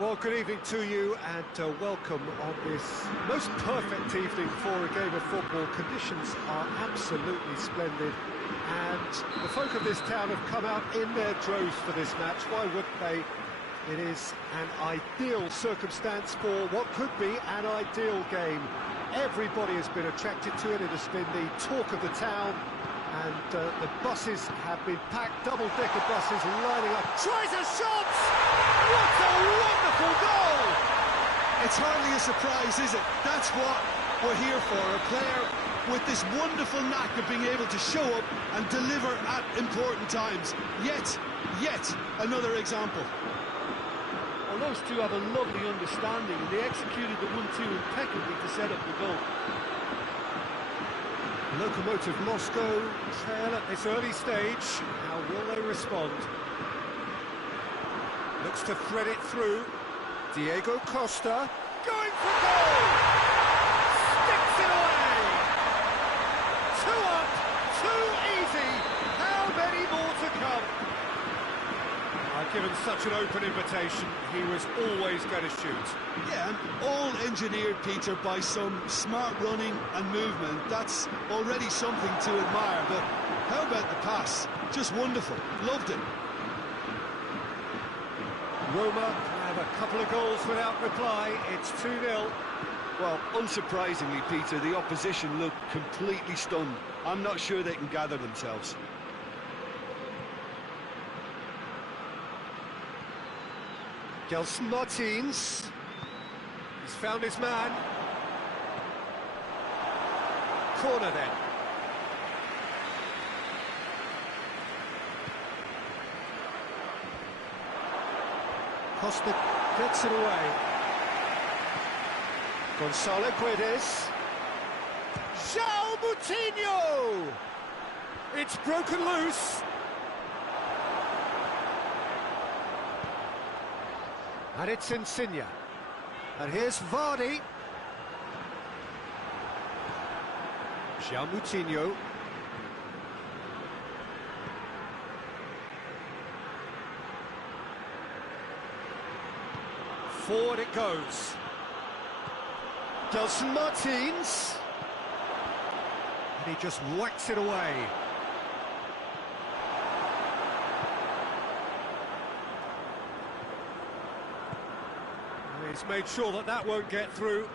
Well, good evening to you and welcome on this most perfect evening for a game of football. Conditions are absolutely splendid and the folk of this town have come out in their droves for this match. Why wouldn't they? It is an ideal circumstance for what could be an ideal game. Everybody has been attracted to it. It has been the talk of the town. And the buses have been packed, double-decker buses lining up. Tries a shot! What a wonderful goal! It's hardly a surprise, is it? That's what we're here for, a player with this wonderful knack of being able to show up and deliver at important times. Yet another example. Well, those two have a lovely understanding and they executed the 1-2 impeccably to set up the goal. Lokomotiv Moscow trail at this early stage. How will they respond? Looks to thread it through. Diego Costa going for goal! Sticks it away! 2 up, 2 easy. How many more to come? I've given such an open invitation, he was always going to shoot. Yeah, and all engineered, Peter, by some smart running and movement. That's already something to admire, but how about the pass? Just wonderful, loved it. Roma have a couple of goals without reply, it's 2-0. Well, unsurprisingly, Peter, the opposition look completely stunned. I'm not sure they can gather themselves. Gelson Martins, he's found his man. Corner then. Costa gets it away. Gonzalo Guedes. João Moutinho! It's broken loose. And it's Insigne. And here's Vardy. João Moutinho. Forward it goes. Gelson Martins. And he just whacks it away. He's made sure that that won't get through.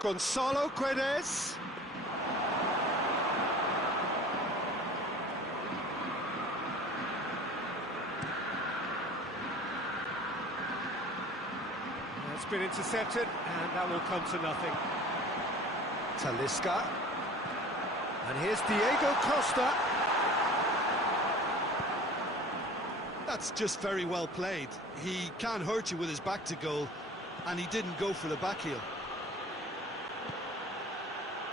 Gonzalo Guedes. That's been intercepted, and that will come to nothing. Talisca. And here's Diego Costa. That's just very well played. He can't hurt you with his back to goal, and he didn't go for the back heel.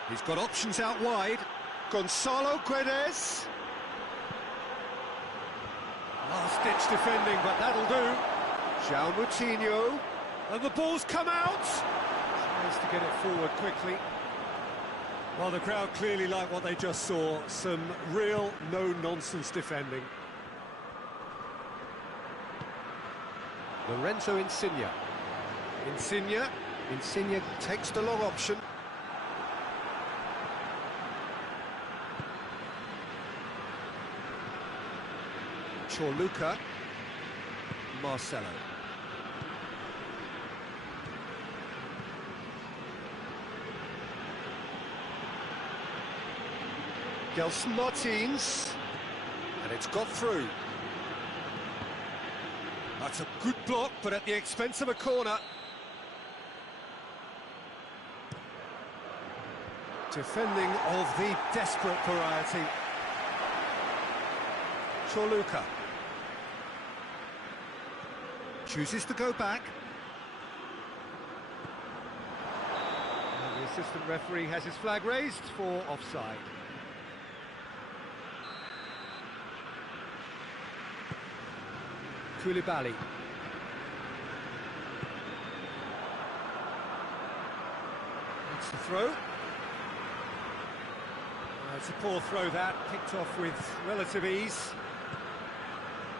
He's got options out wide. Gonzalo Guedes. Last-ditch defending, but that'll do. João Moutinho. And the ball's come out. Tries to get it forward quickly. Well, the crowd clearly like what they just saw. Some real no-nonsense defending. Lorenzo Insigne. Insigne takes the long option. Chorluka. Marcelo. Gelson Martins, and it's got through. That's a good block, but at the expense of a corner. Defending of the desperate variety. Chorluka. Chooses to go back. And the assistant referee has his flag raised for offside. Koulibaly. That's the throw. It's a poor throw that, picked off with relative ease.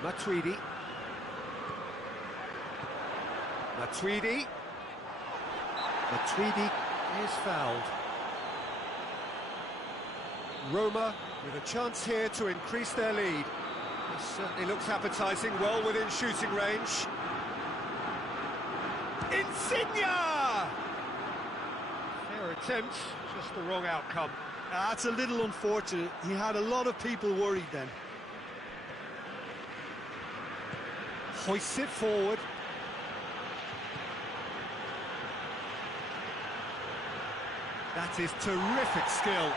Matuidi. Matuidi is fouled. Roma with a chance here to increase their lead. This certainly looks appetising, well within shooting range. Insigne! Fair attempt, just the wrong outcome. That's a little unfortunate. He had a lot of people worried then. Hoists it forward. That is terrific skill.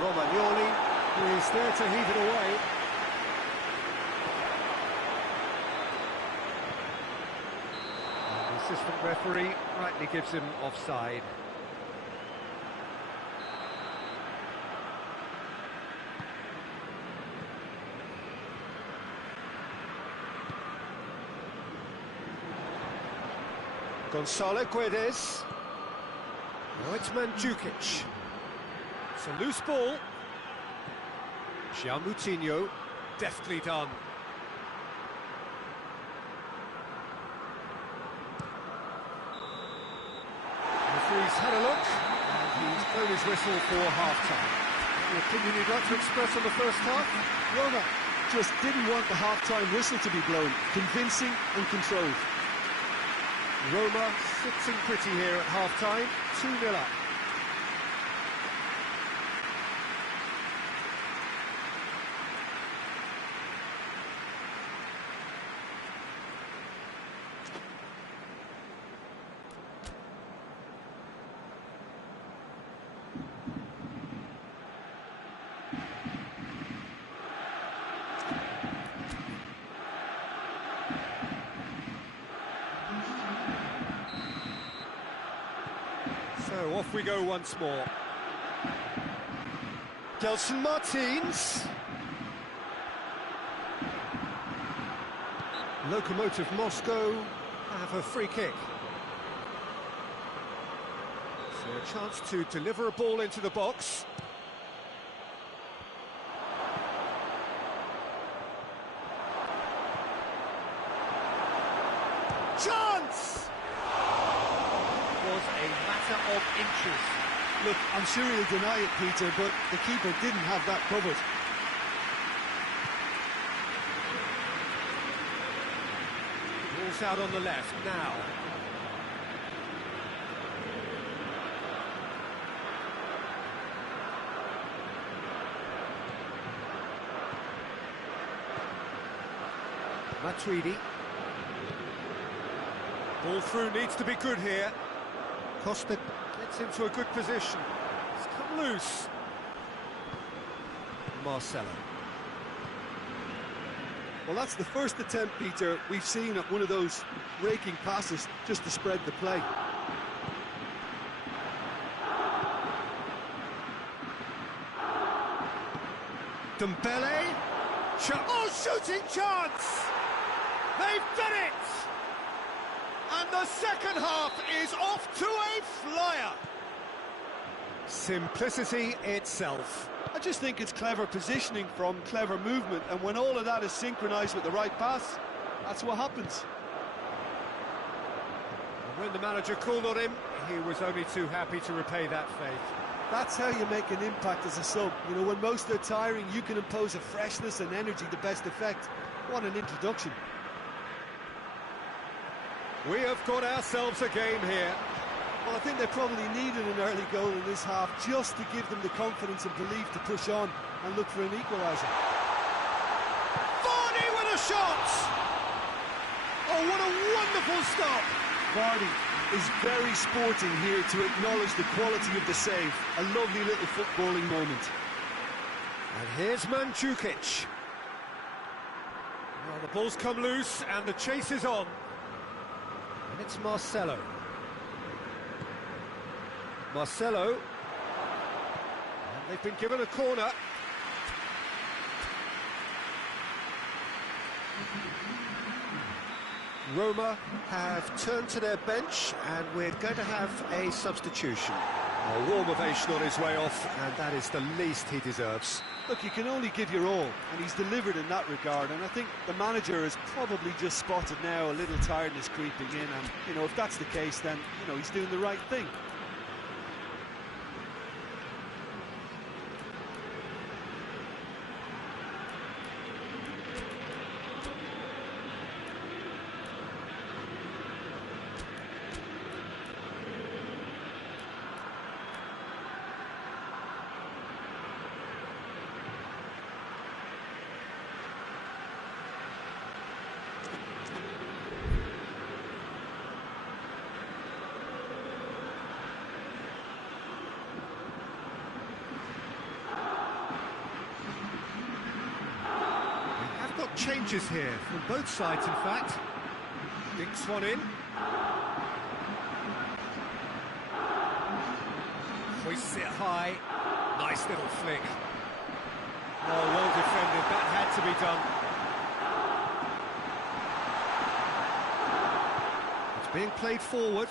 Romagnoli is there to heave it away. And the assistant referee rightly gives him offside. Gonzalo Guedes. Now it's Mandzukic. It's a loose ball. João Moutinho, deftly done. The referee's had a look, and he's blown his whistle for half-time. The opinion you'd like to express on the first half? Roma just didn't want the half-time whistle to be blown. Convincing and controlled. Roma sitting pretty here at half-time, 2-0 up. So off we go once more. Gelson Martins. Lokomotiv Moscow have a free kick. So a chance to deliver a ball into the box. Chance! Was a matter of inches. Look, I'm sure he'll deny it, Peter, but the keeper didn't have that covered. Ball's out on the left now. Matuidi. Ball through needs to be good here. Costa gets into a good position. It's come loose. Marcelo. Well, that's the first attempt, Peter, we've seen at one of those raking passes just to spread the play. Dembele. Oh, shooting chance! They've done it! And the second half is off to a flyer. Simplicity itself. I just think it's clever positioning from clever movement, and when all of that is synchronised with the right pass, that's what happens. And when the manager called on him, he was only too happy to repay that faith. That's how you make an impact as a sub. You know, when most are tiring, you can impose a freshness and energy to best effect. What an introduction. We have got ourselves a game here. Well, I think they probably needed an early goal in this half just to give them the confidence and belief to push on and look for an equaliser. Vardy with a shot! Oh, what a wonderful stop! Vardy is very sporting here to acknowledge the quality of the save. A lovely little footballing moment. And here's Mandzukic. Well, the ball's come loose and the chase is on. And it's Marcelo. Marcelo. And they've been given a corner. Roma have turned to their bench, and we're going to have a substitution. A warm ovation on his way off, and that is the least he deserves. Look, you can only give your all, and he's delivered in that regard, and I think the manager has probably just spotted now a little tiredness creeping in, and, you know, if that's the case, then, you know, he's doing the right thing. Changes here from both sides, in fact. Dinks one in. Hoists it high. Nice little flick. Oh, well defended. That had to be done. It's being played forward.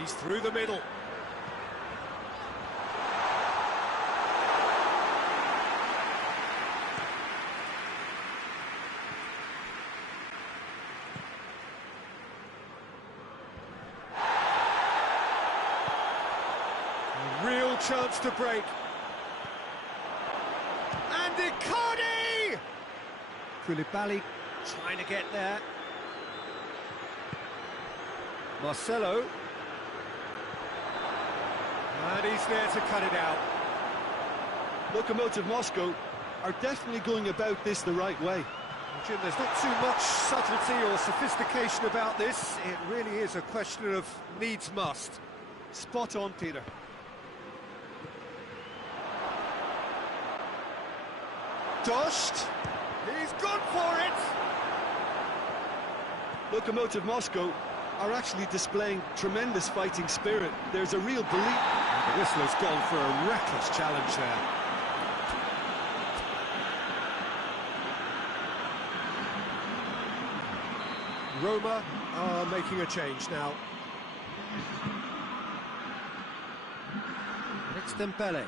He's through the middle. Real chance to break. And Icardi! Koulibaly trying to get there. Marcelo. And he's there to cut it out. Lokomotiv Moscow are definitely going about this the right way. Well, Jim, there's not too much subtlety or sophistication about this. It really is a question of needs must. Spot on, Peter. Dost, he's gone for it! Lokomotiv Moscow are actually displaying tremendous fighting spirit. There's a real belief. The whistler's gone for a reckless challenge there. Roma are making a change now. It's Dembele.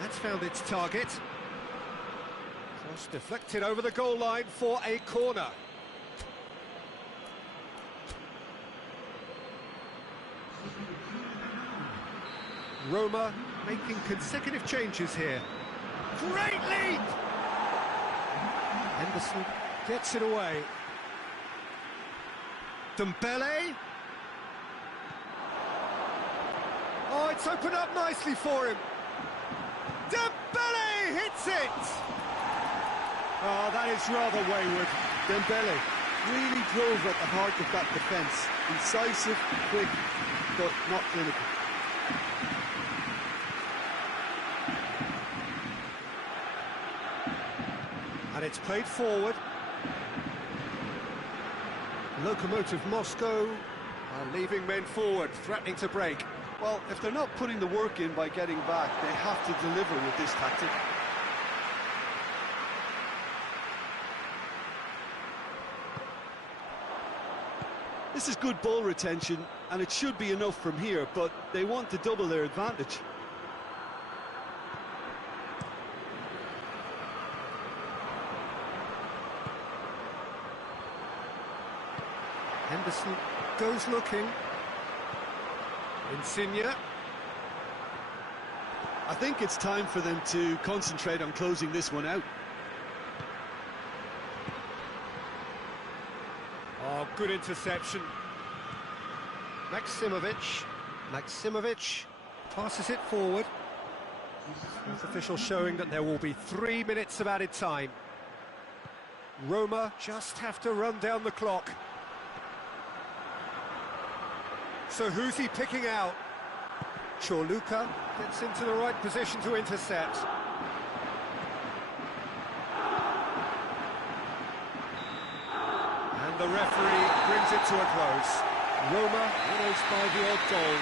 That's found its target. Cross deflected over the goal line for a corner. Roma making consecutive changes here. Great leap! Henderson gets it away. Dembele. Oh, it's opened up nicely for him. Dembele hits it! Oh, that is rather wayward. Dembele really drove at the heart of that defence. Incisive, quick, but not clinical. And it's played forward. Lokomotiv Moscow are leaving men forward, threatening to break. Well, if they're not putting the work in by getting back, they have to deliver with this tactic. This is good ball retention, and it should be enough from here, but they want to double their advantage. Henderson goes looking. Insigne. I think it's time for them to concentrate on closing this one out. Oh, good interception. Maximovic passes it forward. Fourth official showing that there will be 3 minutes of added time. Roma just have to run down the clock. So who's he picking out? Chorluka gets into the right position to intercept. And the referee brings it to a close. Roma winners by the odd goal.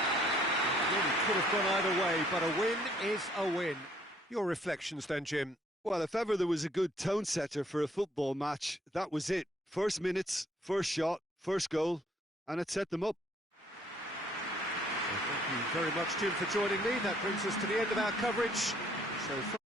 Really could have gone either way, but a win is a win. Your reflections then, Jim? Well, if ever there was a good tone setter for a football match, that was it. First minutes, first shot, first goal, and it set them up. Well, thank you very much, Jim, for joining me. That brings us to the end of our coverage. So